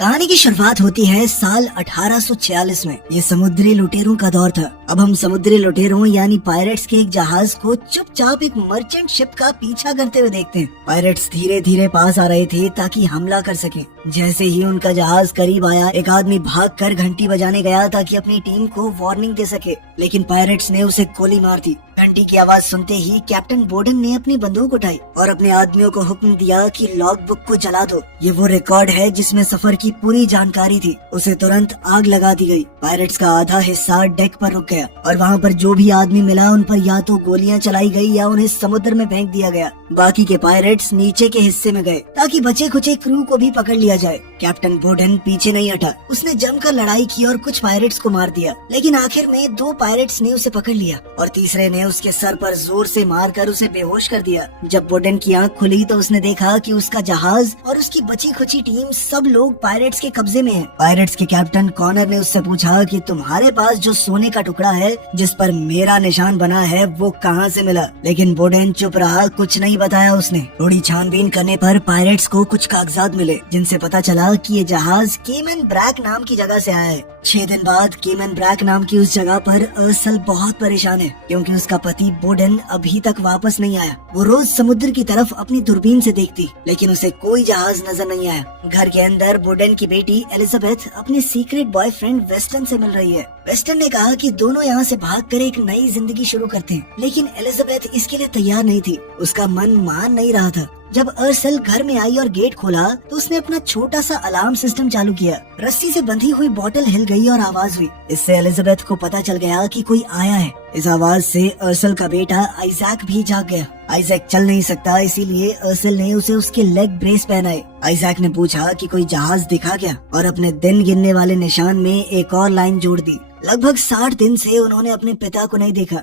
कहानी की शुरुआत होती है साल 1846 में। ये समुद्री लुटेरों का दौर था। अब हम समुद्री लुटेरों यानी पायरेट्स के एक जहाज को चुपचाप एक मर्चेंट शिप का पीछा करते हुए देखते हैं। पायरेट्स धीरे धीरे पास आ रहे थे ताकि हमला कर सके। जैसे ही उनका जहाज करीब आया, एक आदमी भागकर घंटी बजाने गया ताकि अपनी टीम को वार्निंग दे सके, लेकिन पायरेट्स ने उसे गोली मार दी। घंटी की आवाज सुनते ही कैप्टन बोर्डन ने अपनी बंदूक उठाई और अपने आदमियों को हुक्म दिया कि लॉग बुक को जला दो। ये वो रिकॉर्ड है जिसमें सफर की पूरी जानकारी थी। उसे तुरंत आग लगा दी गई। पायरेट्स का आधा हिस्सा डेक पर रुक गया और वहाँ पर जो भी आदमी मिला उन पर या तो गोलियां चलाई गई या उन्हें समुद्र में फेंक दिया गया। बाकी के पायरेट्स नीचे के हिस्से में गए ताकि बचे खुचे क्रू को भी पकड़ लिया जाए। कैप्टन बोर्डन पीछे नहीं हटा। उसने जमकर लड़ाई की और कुछ पायरेट्स को मार दिया, लेकिन आखिर में 2 पायरेट्स ने उसे पकड़ लिया और तीसरे ने उसके सर पर जोर से मारकर उसे बेहोश कर दिया। जब बोर्डन की आंख खुली तो उसने देखा कि उसका जहाज और उसकी बची खुची टीम सब लोग पायरेट्स के कब्जे में है। पायरेट्स के कैप्टन कॉनर ने उससे पूछा कि तुम्हारे पास जो सोने का टुकड़ा है जिस पर मेरा निशान बना है वो कहाँ से मिला? लेकिन बोर्डन चुप रहा, कुछ नहीं बताया उसने। थोड़ी छानबीन करने पर पायरेट्स को कुछ कागजात मिले जिनसे पता चला कि ये जहाज केमन ब्रैक नाम की जगह से आया है। 6 दिन बाद केमन ब्रैक नाम की उस जगह पर अर्सल बहुत परेशान है क्योंकि उसका पति बोर्डन अभी तक वापस नहीं आया। वो रोज समुद्र की तरफ अपनी दूरबीन से देखती, लेकिन उसे कोई जहाज नजर नहीं आया। घर के अंदर बोर्डन की बेटी एलिजाबेथ अपने सीक्रेट बॉयफ्रेंड वेस्टन से मिल रही है। वेस्टन ने कहा कि दोनों यहाँ से भागकर एक नई जिंदगी शुरू करते हैं, लेकिन एलिजाबेथ इसके लिए तैयार नहीं थी। उसका मन मान नहीं रहा था। जब अर्सल घर में आई और गेट खोला तो उसने अपना छोटा सा अलार्म सिस्टम चालू किया। रस्सी से बंधी हुई बोतल हिल गई और आवाज हुई। इससे एलिजाबेथ को पता चल गया कि कोई आया है। इस आवाज से अर्सल का बेटा आइजैक भी जाग गया। आइजैक चल नहीं सकता, इसीलिए अर्सल ने उसे उसके लेग ब्रेस पहनाए। आइजैक ने पूछा कि कोई जहाज दिखा क्या और अपने दिन गिनने वाले निशान में एक और लाइन जोड़ दी। लगभग 60 दिन से उन्होंने अपने पिता को नहीं देखा।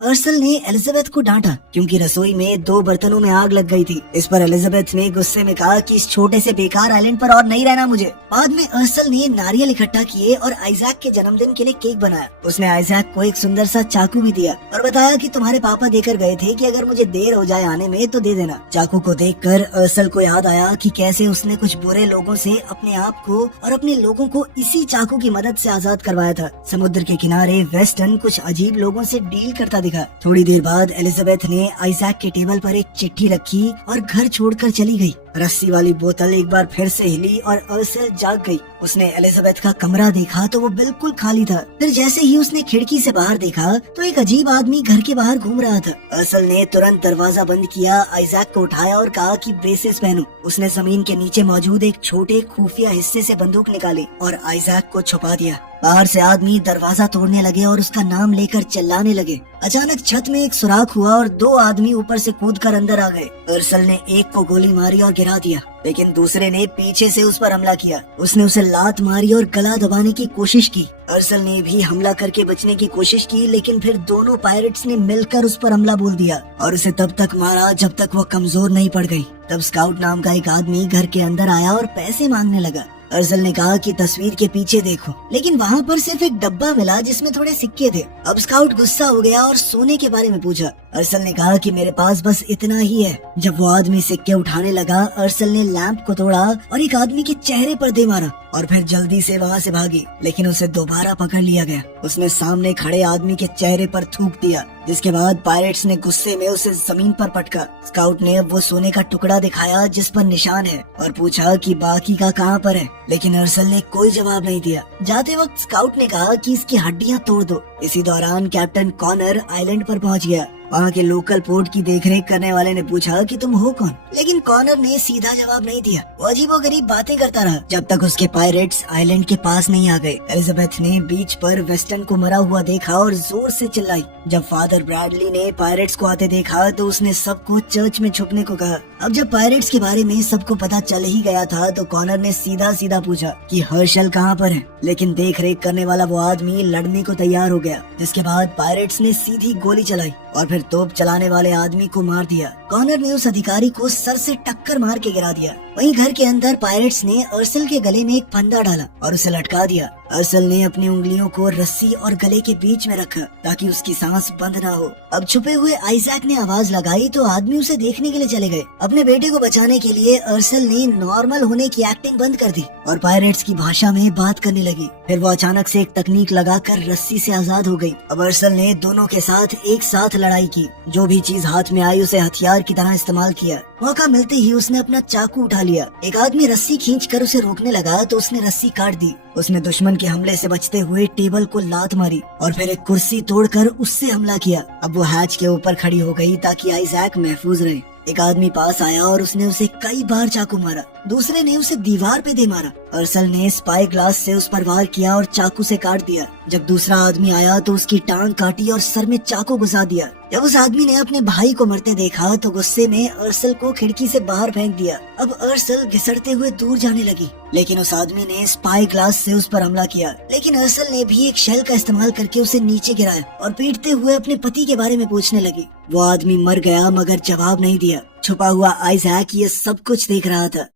अर्सल ने एलिजाबेथ को डांटा क्योंकि रसोई में 2 बर्तनों में आग लग गई थी। इस पर एलिजाबेथ ने गुस्से में कहा कि इस छोटे से बेकार आइलैंड पर और नहीं रहना मुझे। बाद में अर्सल ने नारियल इकट्ठा किए और आइजैक के जन्मदिन के लिए केक बनाया। उसने आइजैक को एक सुंदर सा चाकू भी दिया और बताया कि तुम्हारे पापा देकर गए थे कि अगर मुझे देर हो जाए आने में तो दे देना। चाकू को देखकर अर्सल को याद आया कि कैसे उसने कुछ बुरे लोगों से अपने आप को और अपने लोगों को इसी चाकू की मदद से आजाद करवाया था। समुद्र के किनारे वेस्टन कुछ अजीब लोगों से डील करता दिखा। थोड़ी देर बाद एलिजाबेथ ने आइजैक के टेबल पर एक चिट्ठी रखी और घर छोड़कर चली गई। रस्सी वाली बोतल एक बार फिर से हिली और अर्सल जाग गई। उसने एलिजाबेथ का कमरा देखा तो वो बिल्कुल खाली था। फिर जैसे ही उसने खिड़की से बाहर देखा तो एक अजीब आदमी घर के बाहर घूम रहा था। अर्सल ने तुरंत दरवाजा बंद किया, आइजैक को उठाया और कहा कि ब्रेसेस पहनो। उसने जमीन के नीचे मौजूद एक छोटे खुफिया हिस्से से बंदूक निकाली और आइजैक को छुपा दिया। बाहर से आदमी दरवाजा तोड़ने लगे और उसका नाम लेकर चिल्लाने लगे। अचानक छत में एक सुराख हुआ और 2 आदमी ऊपर से कूदकर अंदर आ गए। अर्सल ने एक को गोली मारी और गिरा दिया, लेकिन दूसरे ने पीछे से उस पर हमला किया। उसने उसे लात मारी और गला दबाने की कोशिश की। अर्सल ने भी हमला करके बचने की कोशिश की, लेकिन फिर दोनों पायरेट्स ने मिलकर उस पर हमला बोल दिया और उसे तब तक मारा जब तक वो कमजोर नहीं पड़ गई। तब स्काउट नाम का एक आदमी घर के अंदर आया और पैसे मांगने लगा। अर्सल ने कहा कि तस्वीर के पीछे देखो, लेकिन वहाँ पर सिर्फ एक डब्बा मिला जिसमें थोड़े सिक्के थे। अब स्काउट गुस्सा हो गया और सोने के बारे में पूछा। अर्सल ने कहा कि मेरे पास बस इतना ही है। जब वो आदमी सिक्के उठाने लगा, अर्सल ने लैंप को तोड़ा और एक आदमी के चेहरे पर दे मारा और फिर जल्दी से वहाँ से भागी, लेकिन उसे दोबारा पकड़ लिया गया। उसने सामने खड़े आदमी के चेहरे पर थूक दिया, जिसके बाद पायरेट्स ने गुस्से में उसे जमीन पर पटका। स्काउट ने अब वो सोने का टुकड़ा दिखाया जिस पर निशान है और पूछा कि बाकी का कहाँ पर है, लेकिन अर्सल ने कोई जवाब नहीं दिया। जाते वक्त स्काउट ने कहा कि इसकी हड्डियाँ तोड़ दो। इसी दौरान कैप्टन कॉनर आइलैंड पर पहुँच गया। वहाँ के लोकल पोर्ट की देखरेख करने वाले ने पूछा कि तुम हो कौन, लेकिन कॉनर ने सीधा जवाब नहीं दिया। वो अजीबोगरीब बातें करता रहा जब तक उसके पायरेट्स आइलैंड के पास नहीं आ गए। एलिजाबेथ ने बीच पर वेस्टन को मरा हुआ देखा और जोर से चिल्लाई। जब फादर ब्रैडली ने पायरेट्स को आते देखा तो उसने सबको चर्च में छुपने को कहा। अब जब पायरेट्स के बारे में सबको पता चल ही गया था तो कॉनर ने सीधा सीधा पूछा कि हर्शल कहाँ पर है, लेकिन देख रेख करने वाला वो आदमी लड़ने को तैयार हो गया। जिसके बाद पायरेट्स ने सीधी गोली चलाई और फिर तोप चलाने वाले आदमी को मार दिया। कॉनर ने उस अधिकारी को सर से टक्कर मार के गिरा दिया। वहीं घर के अंदर पायरेट्स ने अर्सल के गले में एक फंदा डाला और उसे लटका दिया। अर्सल ने अपनी उंगलियों को रस्सी और गले के बीच में रखा ताकि उसकी सांस बंद ना हो। अब छुपे हुए आइजैक ने आवाज लगाई तो आदमी उसे देखने के लिए चले गए। अपने बेटे को बचाने के लिए अर्सल ने नॉर्मल होने की एक्टिंग बंद कर दी और पायरेट्स की भाषा में बात करने लगी। फिर वो अचानक से एक तकनीक लगाकर रस्सी से आजाद हो गई। अब अर्सल ने दोनों के साथ एक साथ लड़ाई की। जो भी चीज हाथ में आई उसे हथियार की तरह इस्तेमाल किया। मौका मिलते ही उसने अपना चाकू उठा लिया। एक आदमी रस्सी खींचकर उसे रोकने लगा तो उसने रस्सी काट दी। उसने दुश्मन के हमले से बचते हुए टेबल को लात मारी और फिर एक कुर्सी तोड़कर उससे हमला किया। अब वो हैच के ऊपर खड़ी हो गई ताकि आइजैक महफूज रहे। एक आदमी पास आया और उसने उसे कई बार चाकू मारा। दूसरे ने उसे दीवार पे दे मारा। अर्सल ने स्पाई ग्लास से उस पर वार किया और चाकू से काट दिया। जब दूसरा आदमी आया तो उसकी टांग काटी और सर में चाकू घुसा दिया। जब उस आदमी ने अपने भाई को मरते देखा तो गुस्से में अर्सल को खिड़की से बाहर फेंक दिया। अब अर्सल घिसटते हुए दूर जाने लगी, लेकिन उस आदमी ने स्पाई ग्लास से उस पर हमला किया। लेकिन अर्सल ने भी एक शेल का इस्तेमाल करके उसे नीचे गिराया और पीटते हुए अपने पति के बारे में पूछने लगी। वो आदमी मर गया मगर जवाब नहीं दिया। छुपा हुआ आइजैक ये सब कुछ देख रहा था।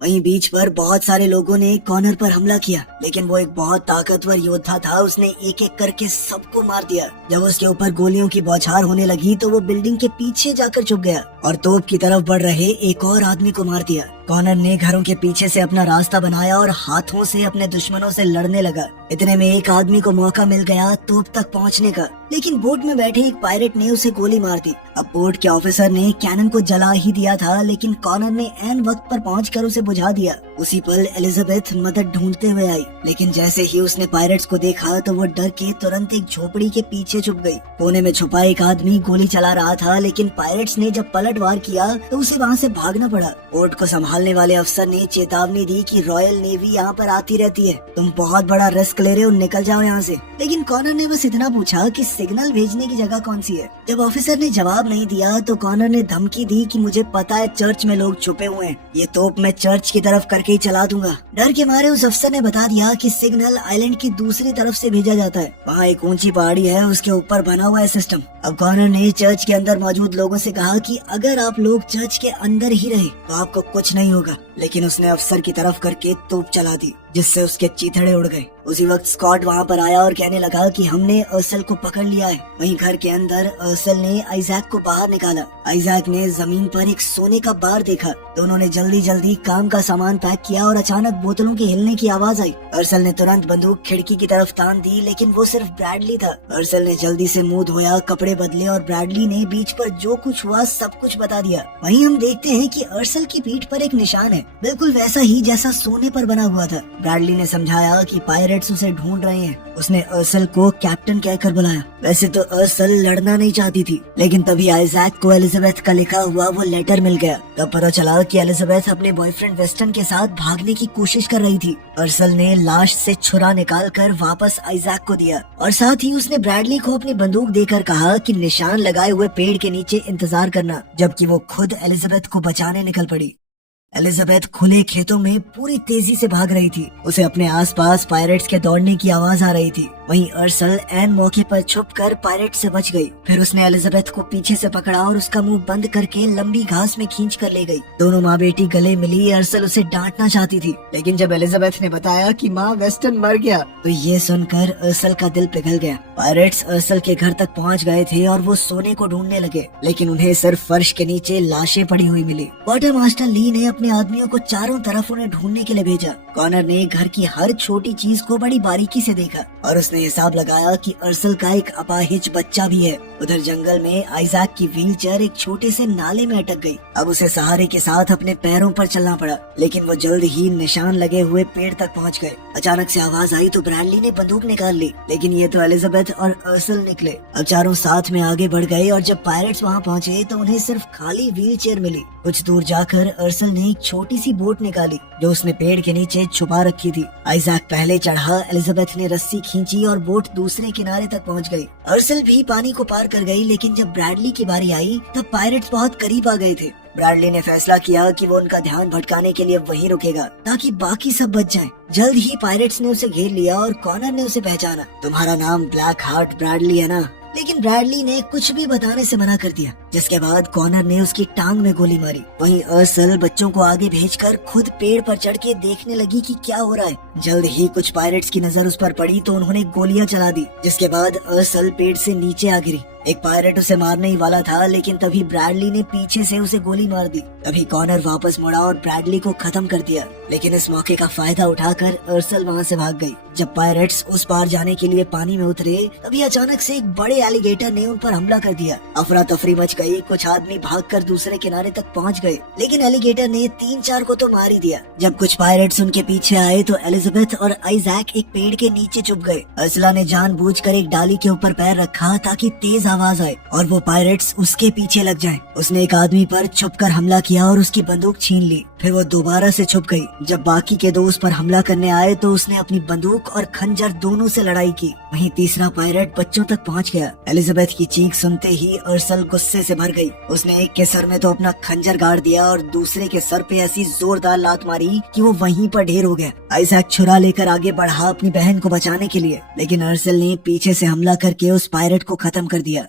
वहीं बीच पर बहुत सारे लोगों ने कॉनर पर हमला किया, लेकिन वो एक बहुत ताकतवर योद्धा था। उसने एक एक करके सबको मार दिया। जब उसके ऊपर गोलियों की बौछार होने लगी तो वो बिल्डिंग के पीछे जाकर छुप गया और तोप की तरफ बढ़ रहे एक और आदमी को मार दिया। कॉनर ने घरों के पीछे से अपना रास्ता बनाया और हाथों से अपने दुश्मनों से लड़ने लगा। इतने में एक आदमी को मौका मिल गया तोप तक पहुंचने का, लेकिन बोट में बैठे एक पायरेट ने उसे गोली मार दी। अब बोट के ऑफिसर ने कैनन को जला ही दिया था, लेकिन कॉनर ने ऐन वक्त पर पहुंचकर उसे बुझा दिया। उसी पल एलिजाबेथ मदद ढूंढते हुए आई, लेकिन जैसे ही उसने पायरेट्स को देखा तो वो डर के तुरंत एक झोपड़ी के पीछे छुप गई। कोने में छुपा एक आदमी गोली चला रहा था, लेकिन पायरेट्स ने जब पलटवार किया तो उसे वहाँ से भागना पड़ा। बोट को संभालने वाले अफसर ने चेतावनी दी कि रॉयल नेवी यहाँ पर आती रहती है, तुम बहुत बड़ा रिस्क ले रहे हो, निकल जाओ यहाँ से। लेकिन कॉनर ने बस इतना पूछा कि सिग्नल भेजने की जगह कौन सी है। जब ऑफिसर ने जवाब नहीं दिया तो कॉनर ने धमकी दी कि मुझे पता है चर्च में लोग छुपे हुए हैं, ये तोप मैं चर्च की तरफ करके ही चला दूंगा। डर के मारे उस अफसर ने बता दिया कि सिग्नल आइलैंड की दूसरी तरफ से भेजा जाता है, वहाँ एक ऊंची पहाड़ी है, उसके ऊपर बना हुआ है सिस्टम। अब कॉनर ने चर्च के अंदर मौजूद लोगों से कहा कि अगर आप लोग चर्च के अंदर ही रहे तो आपको कुछ नहीं होगा, लेकिन उसने अफसर की तरफ करके तोप चला दी, जिससे उसके चीथड़े उड़ गए। उसी वक्त स्कॉट वहाँ पर आया और कहने लगा कि हमने अर्सल को पकड़ लिया है। वहीं घर के अंदर अर्सल ने आइजैक को बाहर निकाला। आइजैक ने जमीन पर एक सोने का बार देखा। दोनों ने जल्दी जल्दी काम का सामान पैक किया और अचानक बोतलों के हिलने की आवाज आई। अर्सल ने तुरंत बंदूक खिड़की की तरफ तान दी, लेकिन वो सिर्फ ब्रैडली था। अर्सल ने जल्दी से मुंह धोया, कपड़े बदले और ब्रैडली ने बीच पर जो कुछ हुआ सब कुछ बता दिया। वहीं हम देखते हैं कि अर्सल की पीठ पर एक निशान है, बिल्कुल वैसा ही जैसा सोने पर बना हुआ था। ब्रैडली ने समझाया कि पायरेट्स उसे ढूंढ रहे हैं। उसने अर्सल को कैप्टन कहकर बुलाया। वैसे तो अर्सल लड़ना नहीं चाहती थी, लेकिन तभी आइजैक को एलिजाबेथ का लिखा हुआ वो लेटर मिल गया। तब पता चला कि एलिजाबेथ अपने बॉयफ्रेंड वेस्टन के साथ भागने की कोशिश कर रही थी। अर्सल ने लाश से छुरा निकालकर वापस आइजैक को दिया और साथ ही उसने ब्रैडली को अपनी बंदूक देकर कहा कि निशान लगाए हुए पेड़ के नीचे इंतजार करना, जबकि वो खुद एलिजाबेथ को बचाने निकल पड़ी। एलिजाबेथ खुले खेतों में पूरी तेजी से भाग रही थी। उसे अपने आसपास पायरेट्स के दौड़ने की आवाज आ रही थी। वहीं अर्सल ऐन मौके पर छुपकर पायरेट से बच गई। फिर उसने एलिजाबेथ को पीछे से पकड़ा और उसका मुंह बंद करके लंबी घास में खींच कर ले गई। दोनों माँ बेटी गले मिली। अर्सल उसे डांटना चाहती थी, लेकिन जब एलिजाबेथ ने बताया कि माँ वेस्टन मर गया तो ये सुनकर अर्सल का दिल पिघल गया। पायरेट्स अर्सल के घर तक पहुँच गए थे और वो सोने को ढूंढने लगे, लेकिन उन्हें सिर्फ फर्श के नीचे लाशें पड़ी हुई मिली। क्वार्टर मास्टर ली ने अपने आदमियों को चारों तरफ उन्हें ढूंढने के लिए भेजा। कॉनर ने घर की हर छोटी चीज को बड़ी बारीकी से देखा और उसने हिसाब लगाया कि अर्सल का एक अपाहिज बच्चा भी है। उधर जंगल में आइजैक की व्हीलचेयर एक छोटे से नाले में अटक गई। अब उसे सहारे के साथ अपने पैरों पर चलना पड़ा, लेकिन वो जल्द ही निशान लगे हुए पेड़ तक पहुंच गए। अचानक से आवाज आई तो ब्रैडली ने बंदूक निकाल ली, लेकिन ये तो एलिजाबेथ और अर्सल निकले। अब चारों साथ में आगे बढ़ गए और जब पायरेट्स वहाँ पहुँचे तो उन्हें सिर्फ खाली व्हीलचेयर मिली। कुछ दूर जाकर अर्सल ने एक छोटी सी बोट निकाली जो उसने पेड़ के नीचे छुपा रखी थी। आइजैक पहले चढ़ा, एलिजाबेथ ने रस्सी खींची और बोट दूसरे किनारे तक पहुंच गई। अर्सल भी पानी को पार कर गई, लेकिन जब ब्रैडली की बारी आई तब पायरेट्स बहुत करीब आ गए थे। ब्रैडली ने फैसला किया कि वो उनका ध्यान भटकाने के लिए वहीं रुकेगा ताकि बाकी सब बच जाएं। जल्द ही पायरेट्स ने उसे घेर लिया और कॉनर ने उसे पहचाना। तुम्हारा नाम ब्लैक हार्ट ब्रैडली है ना? लेकिन ब्रैडली ने कुछ भी बताने से मना कर दिया, जिसके बाद कॉनर ने उसकी टांग में गोली मारी। वहीं अर्सल बच्चों को आगे भेजकर खुद पेड़ पर चढ़ के देखने लगी कि क्या हो रहा है। जल्द ही कुछ पायरेट्स की नजर उस पर पड़ी तो उन्होंने गोलियां चला दी, जिसके बाद अर्सल पेड़ से नीचे आ गिरी। एक पायरेट उसे मारने ही वाला था, लेकिन तभी ब्रैडली ने पीछे से उसे गोली मार दी। तभी कॉनर वापस मुड़ा और ब्रैडली को खत्म कर दिया, लेकिन इस मौके का फायदा उठाकर अर्सल वहां से भाग गई। जब पायरेट्स उस पार जाने के लिए पानी में उतरे, तभी अचानक से एक बड़े एलिगेटर ने उन पर हमला कर दिया। अफरा तफरी मच गई, कुछ आदमी भागकर दूसरे किनारे तक पहुंच गए, लेकिन एलिगेटर ने 3-4 को तो मार ही दिया। जब कुछ पायरेट्स उनके पीछे आए तो एलिजाबेथ और आइजैक एक पेड़ के नीचे छुप गए। अर्सला ने जानबूझकर एक डाली के ऊपर पैर रखा ताकि तेज आवाज आए और वो पायरेट्स उसके पीछे लग जाएं। उसने एक आदमी पर छुपकर हमला किया और उसकी बंदूक छीन ली। फिर वो दोबारा से छुप गई। जब बाकी के दोस्त पर हमला करने आए तो उसने अपनी बंदूक और खंजर दोनों से लड़ाई की। वहीं तीसरा पायरेट बच्चों तक पहुंच गया। एलिजाबेथ की चीख सुनते ही अर्सल गुस्से से भर गई। उसने एक के सर में तो अपना खंजर गाड़ दिया और दूसरे के सर पे ऐसी जोरदार लात मारी कि वो वहीं पर ढेर हो गया। आइजैक छुरा लेकर आगे बढ़ा अपनी बहन को बचाने के लिए, लेकिन अर्सल ने पीछे से हमला करके उस पायरेट को खत्म कर दिया।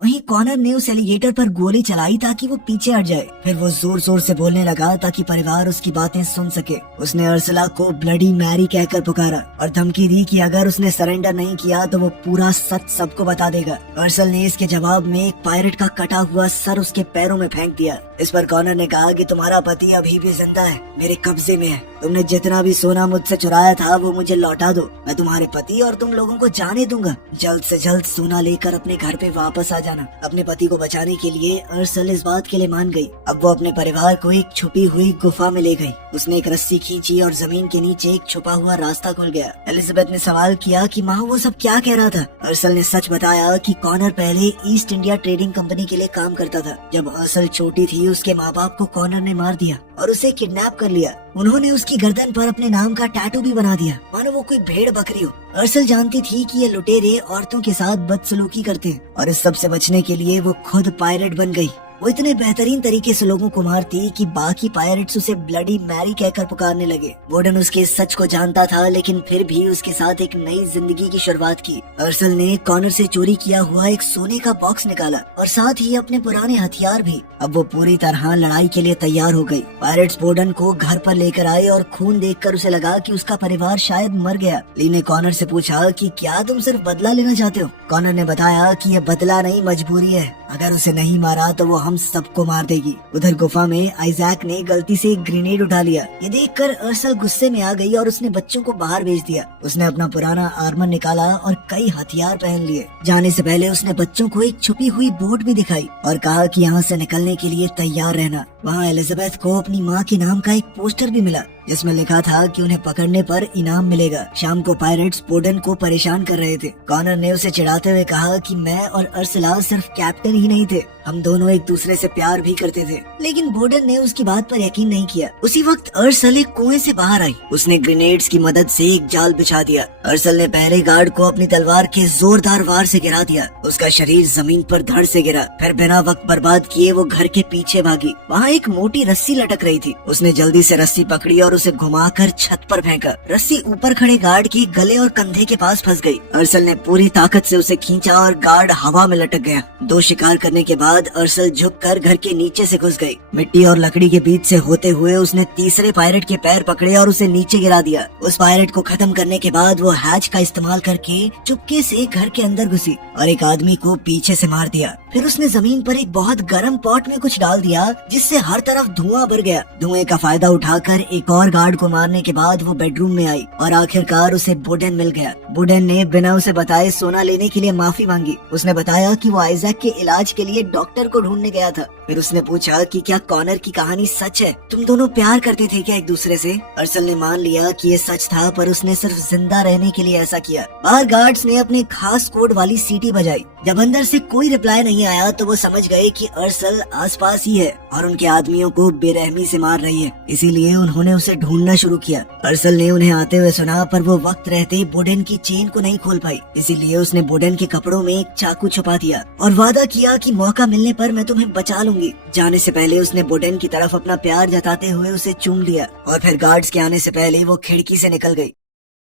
वहीं कॉनर ने उस एलिगेटर पर गोली चलाई ताकि वो पीछे हट जाए। फिर वो जोर जोर से बोलने लगा ताकि परिवार उसकी बातें सुन सके। उसने अर्सला को ब्लडी मैरी कहकर पुकारा और धमकी दी कि अगर उसने सरेंडर नहीं किया तो वो पूरा सच सबको बता देगा। अर्सल ने इसके जवाब में एक पायरेट का कटा हुआ सर उसके पैरों में फेंक दिया। इस पर कॉनर ने कहा कि तुम्हारा पति अभी भी जिंदा है, मेरे कब्जे में है। तुमने जितना भी सोना मुझसे चुराया था वो मुझे लौटा दो। मैं तुम्हारे पति और तुम लोगों को जाने दूंगा। जल्द से जल्द सोना लेकर अपने घर पे वापस आ जाना। अपने पति को बचाने के लिए अर्सल इस बात के लिए मान गई। अब वो अपने परिवार को एक छुपी हुई गुफा में ले गई। उसने एक रस्सी खींची और जमीन के नीचे एक छुपा हुआ रास्ता खुल गया। एलिजाबेथ ने सवाल किया कि माँ वो सब क्या कह रहा था। अर्सल ने सच बताया कि कॉनर पहले ईस्ट इंडिया ट्रेडिंग कंपनी के लिए काम करता था। जब अर्सल छोटी थी उसके माँ बाप को कॉनर ने मार दिया और उसे किडनैप कर लिया। उन्होंने उसकी गर्दन पर अपने नाम का टैटू भी बना दिया, मानो वो कोई भेड़ बकरी हो। अर्सल जानती थी कि ये लुटेरे औरतों के साथ बदसलूकी करते हैं और इस सब से बचने के लिए वो खुद पायरेट बन गई। वो इतने बेहतरीन तरीके से लोगों को मारती कि बाकी पायरेट्स उसे ब्लडी मैरी कहकर पुकारने लगे। बोर्डन उसके सच को जानता था, लेकिन फिर भी उसके साथ एक नई जिंदगी की शुरुआत की। अर्सल ने कॉनर से चोरी किया हुआ एक सोने का बॉक्स निकाला और साथ ही अपने पुराने हथियार भी। अब वो पूरी तरह लड़ाई के लिए तैयार हो गई। पायरेट्स बोर्डन को घर पर लेकर आए और खून देखकर उसे लगा कि उसका परिवार शायद मर गया। ली ने कॉनर से पूछा कि क्या तुम सिर्फ बदला लेना चाहते हो। कॉनर ने बताया कि यह बदला नहीं, मजबूरी है। अगर उसे नहीं मारा तो वो हम सबको मार देगी। उधर गुफा में आइजैक ने गलती से एक ग्रेनेड उठा लिया। ये देखकर अर्सल गुस्से में आ गई और उसने बच्चों को बाहर भेज दिया। उसने अपना पुराना आर्मर निकाला और कई हथियार पहन लिए। जाने से पहले उसने बच्चों को एक छुपी हुई बोट भी दिखाई और कहा कि यहाँ से निकलने के लिए तैयार रहना। वहाँ एलिजाबेथ को अपनी माँ के नाम का एक पोस्टर भी मिला जिसमें लिखा था कि उन्हें पकड़ने पर इनाम मिलेगा। शाम को पायरेट्स बोर्डन को परेशान कर रहे थे। कॉनर ने उसे चिढ़ाते हुए कहा कि मैं और अर्सला सिर्फ कैप्टन ही नहीं थे, हम दोनों एक दूसरे से प्यार भी करते थे। लेकिन बोर्डन ने उसकी बात पर यकीन नहीं किया। उसी वक्त अर्सल एक कुएं से बाहर आई। उसने ग्रेनेड्स की मदद से एक जाल बिछा दिया। अर्सल ने पहले गार्ड को अपनी तलवार के जोरदार वार से गिरा दिया। उसका शरीर जमीन पर धड़ से गिरा। फिर बिना वक्त बर्बाद किए वो घर के पीछे भागी। वहाँ एक मोटी रस्सी लटक रही थी। उसने जल्दी से रस्सी पकड़ी और उसे घुमाकर छत पर फेंका। रस्सी ऊपर खड़े गार्ड के गले और कंधे के पास फंस गई। अर्सल ने पूरी ताकत से उसे खींचा और गार्ड हवा में लटक गया। 2 शिकार करने के बाद अर्सल झुककर घर के नीचे से घुस गई। मिट्टी और लकड़ी के बीच से होते हुए उसने तीसरे पायरेट के पैर पकड़े और उसे नीचे गिरा दिया। उस पायरेट को खत्म करने के बाद वो हैच का इस्तेमाल करके चुपके से घर के अंदर घुसी और एक आदमी को पीछे से मार दिया। फिर उसने जमीन पर एक बहुत गर्म पॉट में कुछ डाल दिया जिससे हर तरफ धुआं भर गया। धुएं का फायदा उठाकर एक और गार्ड को मारने के बाद वो बेडरूम में आई और आखिरकार उसे बोर्डन मिल गया। बोर्डन ने बिना उसे बताए सोना लेने के लिए माफी मांगी। उसने बताया कि वो आइजैक के इलाज के लिए डॉक्टर को ढूंढने गया था। फिर उसने पूछा कि क्या कॉनर की कहानी सच है, तुम दोनों प्यार करते थे क्या एक दूसरे से। अर्सल ने मान लिया कि ये सच था, पर उसने सिर्फ जिंदा रहने के लिए ऐसा किया। बाहर गार्ड्स ने अपने खास कोड वाली सीटी बजाई। जब अंदर से कोई रिप्लाई नहीं आया तो वो समझ गए कि अर्सल आसपास ही है और उनके आदमियों को बेरहमी से मार रही है। इसीलिए उन्होंने उसे ढूंढना शुरू किया। अर्सल ने उन्हें आते हुए सुना, पर वो वक्त रहते बोर्डन की चेन को नहीं खोल पाई। इसीलिए उसने बोर्डन के कपड़ों में एक चाकू छुपा दिया और वादा किया कि मौका मिलने पर मैं तुम्हें बचा लूंगी। जाने से पहले उसने बोर्डन की तरफ अपना प्यार जताते हुए उसे चूम लिया और फिर गार्ड्स के आने से पहले वो खिड़की से निकल गई।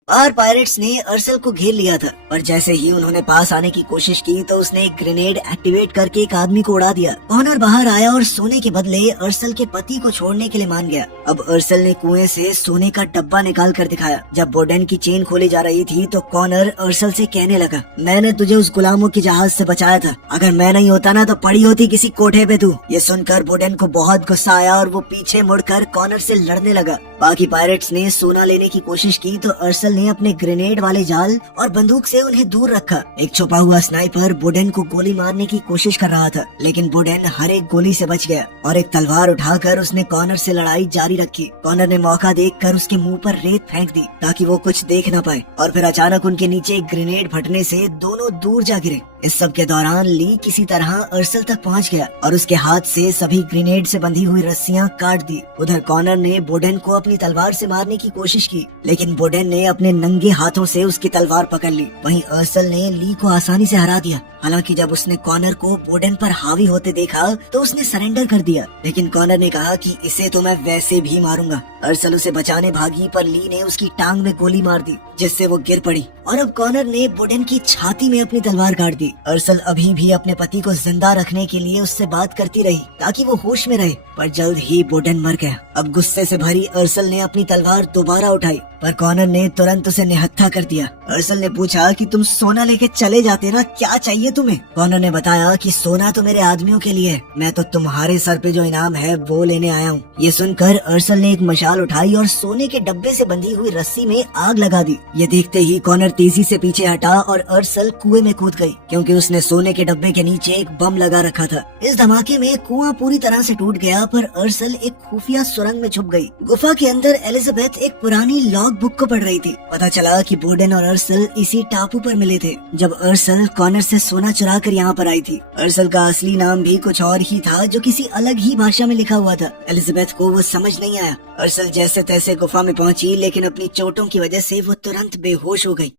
बाहर पायरेट्स ने अर्सल को घेर लिया था, पर जैसे ही उन्होंने पास आने की कोशिश की तो उसने एक ग्रेनेड एक्टिवेट करके एक आदमी को उड़ा दिया। कॉनर बाहर आया और सोने के बदले अर्सल के पति को छोड़ने के लिए मान गया। अब अर्सल ने कुएं से सोने का डब्बा निकाल कर दिखाया। जब बोडेन की चेन खोली जा रही थी तो कॉनर अर्सल से कहने लगा, मैंने तुझे उस गुलामों के जहाज से बचाया था, अगर मैं नहीं होता ना तो पड़ी होती किसी कोठे पे तू। ये सुनकर बोडेन को बहुत गुस्सा आया और वो पीछे मुड़कर कॉनर से लड़ने लगा। बाकी पायरेट्स ने सोना लेने की कोशिश की तो अर्सल ने अपने ग्रेनेड वाले जाल और बंदूक से उन्हें दूर रखा। एक छुपा हुआ स्नाइपर बोडेन को गोली मारने की कोशिश कर रहा था, लेकिन बोडेन हर एक गोली से बच गया और एक तलवार उठाकर उसने कॉनर से लड़ाई जारी रखी। कॉनर ने मौका देखकर उसके मुंह पर रेत फेंक दी ताकि वो कुछ देख न पाए, और फिर अचानक उनके नीचे एक ग्रेनेड फटने से दोनों दूर जा गिरे। इस सब के दौरान ली किसी तरह अर्सल तक पहुंच गया और उसके हाथ से सभी ग्रेनेड से बंधी हुई रस्सियां काट दी। उधर कॉनर ने बोडेन को अपनी तलवार से मारने की कोशिश की, लेकिन बोडेन ने अपने नंगे हाथों से उसकी तलवार पकड़ ली। वहीं अर्सल ने ली को आसानी से हरा दिया। हालांकि जब उसने कॉनर को बोडेन पर हावी होते देखा तो उसने सरेंडर कर दिया, लेकिन कॉनर ने कहा कि इसे तो मैं वैसे भी मारूंगा। अर्सल उसे बचाने भागी पर ली ने उसकी टांग में गोली मार दी, जिससे वो गिर पड़ी और अब कॉनर ने बोडेन की छाती में अपनी तलवार काट दी। अर्सल अभी भी अपने पति को जिंदा रखने के लिए उससे बात करती रही ताकि वो होश में रहे, पर जल्द ही बोडेन मर गया। अब गुस्से से भरी अर्सल ने अपनी तलवार दोबारा उठाई, पर कॉनर ने तुरंत उसे निहत्था कर दिया। अर्सल ने पूछा कि तुम सोना लेके चले जाते ना, क्या चाहिए तुम्हें? कॉनर ने बताया कि सोना तो मेरे आदमियों के लिए है, मैं तो तुम्हारे सर पे जो इनाम है वो लेने आया हूँ। ये सुनकर अर्सल ने एक मशाल उठाई और सोने के डब्बे से बंधी हुई रस्सी में आग लगा दी। ये देखते ही कॉनर तेजी से पीछे हटा और अर्सल कुएं में कूद गई, क्योंकि उसने सोने के डब्बे के नीचे एक बम लगा रखा था। इस धमाके में कुआं पूरी तरह से टूट गया, पर अर्सल एक खुफिया सुरंग में छुप गई। गुफा के अंदर एलिजाबेथ एक पुरानी लॉग बुक को पढ़ रही थी। पता चला कि बोडेन और अर्सल इसी टापू पर मिले थे जब अर्सल कॉनर से सोना चुरा कर यहाँ पर आई थी। अर्सल का असली नाम भी कुछ और ही था, जो किसी अलग ही भाषा में लिखा हुआ था। एलिजाबेथ को वो समझ नहीं आया। अर्सल जैसे तैसे गुफा में पहुंची, लेकिन अपनी चोटों की वजह से वो तुरंत बेहोश हो गई।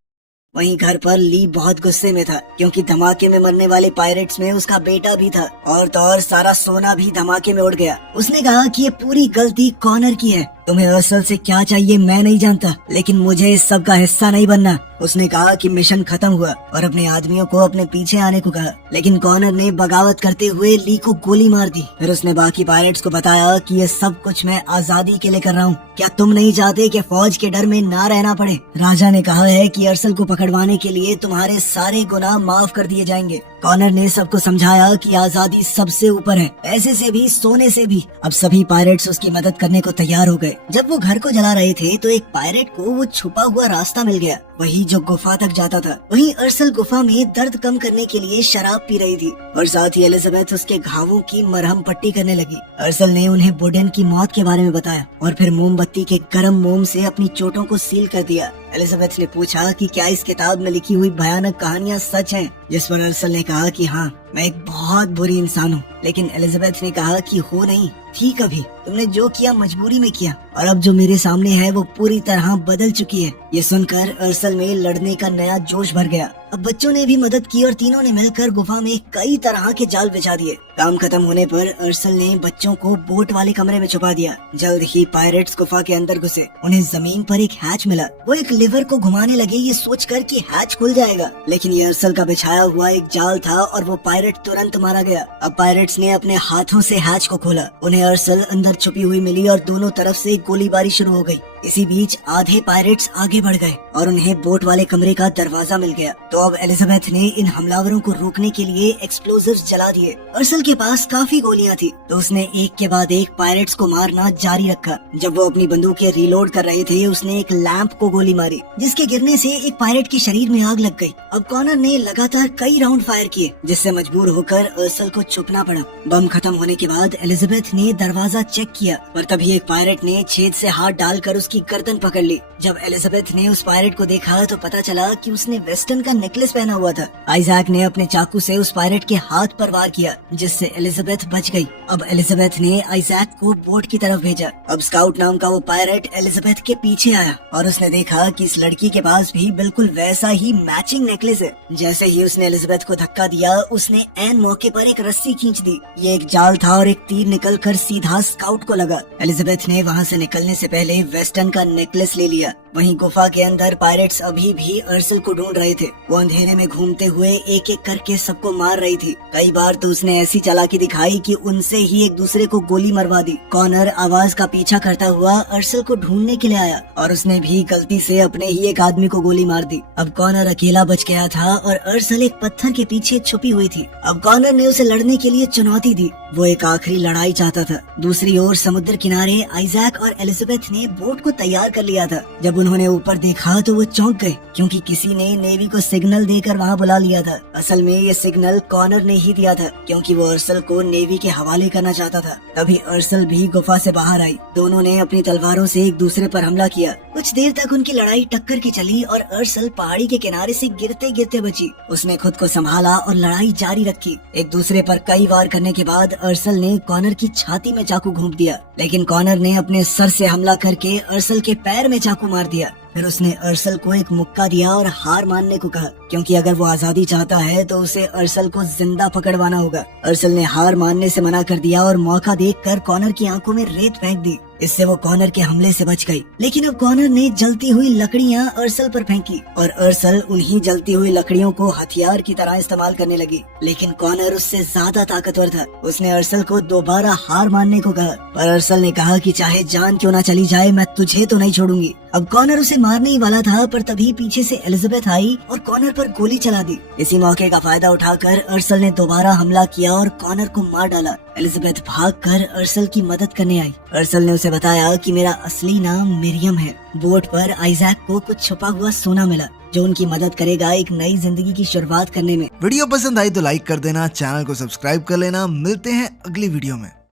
वहीं घर पर ली बहुत गुस्से में था, क्योंकि धमाके में मरने वाले पायरेट्स में उसका बेटा भी था, और तो और सारा सोना भी धमाके में उड़ गया। उसने कहा कि ये पूरी गलती कॉनर की है। तुम्हें अर्सल से क्या चाहिए मैं नहीं जानता, लेकिन मुझे इस सब का हिस्सा नहीं बनना। उसने कहा कि मिशन खत्म हुआ और अपने आदमियों को अपने पीछे आने को कहा, लेकिन कॉनर ने बगावत करते हुए ली को गोली मार दी। फिर उसने बाकी पायरेट्स को बताया कि ये सब कुछ मैं आजादी के लिए कर रहा हूँ। क्या तुम नहीं चाहते कि फौज के डर में ना रहना पड़े? राजा ने कहा है कि अर्सल को पकड़वाने के लिए तुम्हारे सारे गुनाह माफ कर दिए जाएंगे। कॉनर ने सबको समझाया कि आजादी सबसे ऊपर है, पैसे से भी, सोने से भी। अब सभी पायरेट्स उसकी मदद करने को तैयार हो गए। जब वो घर को जला रहे थे तो एक पायरेट को वो छुपा हुआ रास्ता मिल गया, वही जो गुफा तक जाता था। वहीं अर्सल गुफा में दर्द कम करने के लिए शराब पी रही थी और साथ ही एलिजाबेथ उसके घावों की मरहम पट्टी करने लगी। अर्सल ने उन्हें बोडेन की मौत के बारे में बताया और फिर मोमबत्ती के गर्म मोम से अपनी चोटों को सील कर दिया। एलिजाबेथ ने पूछा कि क्या इस किताब में लिखी हुई भयानक कहानियाँ सच हैं? जिस पर अर्सल ने कहा कि हाँ, मैं एक बहुत बुरी इंसान हूँ। लेकिन एलिजाबेथ ने कहा कि हो नहीं, थी कभी। तुमने जो किया मजबूरी में किया, और अब जो मेरे सामने है वो पूरी तरह बदल चुकी है। ये सुनकर अर्सल में लड़ने का नया जोश भर गया। अब बच्चों ने भी मदद की और तीनों ने मिलकर गुफा में कई तरह के जाल बिछा दिए। काम खत्म होने पर अर्सल ने बच्चों को बोट वाले कमरे में छुपा दिया। जल्द ही पायरेट्स गुफा के अंदर घुसे। उन्हें जमीन पर एक हैच मिला। वो एक लिवर को घुमाने लगे, ये सोचकर कि हैच खुल जाएगा, लेकिन ये अर्सल का बिछाया हुआ एक जाल था और वो पायरेट तुरंत मारा गया। अब पायरेट्स ने अपने हाथों से हैच को खोला। उन्हें अर्सल अंदर छुपी हुई मिली और दोनों तरफ से गोलीबारी शुरू हो गई। इसी बीच आधे पायरेट्स आगे बढ़ गए और उन्हें बोट वाले कमरे का दरवाजा मिल गया। तो अब एलिजाबेथ ने इन हमलावरों को रोकने के लिए एक्सप्लोजिव्स जला दिए। अर्सल के पास काफी गोलियां थी, तो उसने एक के बाद एक पायरेट्स को मारना जारी रखा। जब वो अपनी बंदूकें रीलोड कर रहे थे, उसने एक लैंप को गोली मारी, जिसके गिरने से एक पायरेट के शरीर में आग लग गई। अब कॉनर ने लगातार कई राउंड फायर किए, जिससे मजबूर होकर अर्सल को छुपना पड़ा। बम खत्म होने के बाद एलिजाबेथ ने दरवाजा चेक किया, पर तभी एक पायरेट ने छेद से हाथ डालकर उसकी गर्दन पकड़ ली। जब एलिजाबेथ ने उस पायरेट को देखा तो पता चला कि उसने वेस्टर्न का नेकलेस पहना हुआ था। आइजैक ने अपने चाकू से उस पायरेट के हाथ पर वार किया, जिससे एलिजाबेथ बच गई। अब एलिजाबेथ ने आइजैक को बोट की तरफ भेजा। अब स्काउट नाम का वो पायरेट एलिजाबेथ के पीछे आया और उसने देखा कि इस लड़की के पास भी बिल्कुल वैसा ही मैचिंग नेकलेस है। जैसे ही उसने एलिजाबेथ को धक्का दिया, उसने ऐन मौके पर एक रस्सी खींच दी। ये एक जाल था और एक तीर निकलकर सीधा स्काउट को लगा। एलिजाबेथ ने वहाँ से निकलने से पहले वेस्टर्न डायमंड का नेकलेस ले लिया। वहीं गुफा के अंदर पायरेट्स अभी भी अर्सल को ढूंढ रहे थे। वो अंधेरे में घूमते हुए एक एक करके सबको मार रही थी। कई बार तो उसने ऐसी चालाकी दिखाई कि उनसे ही एक दूसरे को गोली मरवा दी। कॉनर आवाज का पीछा करता हुआ अर्सल को ढूंढने के लिए आया और उसने भी गलती से अपने ही एक आदमी को गोली मार दी। अब कॉनर अकेला बच गया था और अर्सल एक पत्थर के पीछे छुपी हुई थी। अब कॉनर ने उसे लड़ने के लिए चुनौती दी। वो एक आखिरी लड़ाई चाहता था। दूसरी ओर समुद्र किनारे आइजैक और एलिजाबेथ ने बोट को तैयार कर लिया था। जब उन्होंने ऊपर देखा तो वो चौंक गए, क्योंकि किसी ने नेवी को सिग्नल देकर वहाँ बुला लिया था। असल में ये सिग्नल कॉनर ने ही दिया था, क्योंकि वो अर्सल को नेवी के हवाले करना चाहता था। तभी अर्सल भी गुफा से बाहर आई। दोनों ने अपनी तलवारों से एक दूसरे पर हमला किया। कुछ देर तक उनकी लड़ाई टक्कर की चली और अर्सल पहाड़ी के किनारे से गिरते गिरते बची। उसने खुद को संभाला और लड़ाई जारी रखी। एक दूसरे पर कई वार करने के बाद अर्सल ने कॉनर की छाती में चाकू घोंप दिया, लेकिन कॉनर ने अपने सर से हमला करके अर्सल के पैर में चाकू मार दिया। फिर उसने अर्सल को एक मुक्का दिया और हार मानने को कहा, क्योंकि अगर वो आजादी चाहता है तो उसे अर्सल को जिंदा पकड़वाना होगा। अर्सल ने हार मानने से मना कर दिया और मौका देखकर कॉनर की आंखों में रेत फेंक दी। इससे वो कॉनर के हमले से बच गई। लेकिन अब कॉनर ने जलती हुई लकड़ियां अर्सल पर फेंकी और अर्सल उन्हीं जलती हुई लकड़ियों को हथियार की तरह इस्तेमाल करने लगी। लेकिन कॉनर उससे ज्यादा ताकतवर था। उसने अर्सल को दोबारा हार मानने को कहा, पर अर्सल ने कहा कि चाहे जान क्यों ना चली जाए, मैं तुझे तो नहीं छोड़ूंगी। अब कॉनर उसे मारने ही वाला था, पर तभी पीछे से एलिजाबेथ आई और कॉनर पर गोली चला दी। इसी मौके का फायदा उठाकर अर्सल ने दोबारा हमला किया और कॉनर को मार डाला। एलिजाबेथ भागकर अर्सल की मदद करने आई। अर्सल ने उसे बताया कि मेरा असली नाम मिरियम है। बोट पर आइजैक को कुछ छुपा हुआ सोना मिला, जो उनकी मदद करेगा एक नई जिंदगी की शुरुआत करने में। वीडियो पसंद आई तो लाइक कर देना, चैनल को सब्सक्राइब कर लेना। मिलते हैं अगली वीडियो में।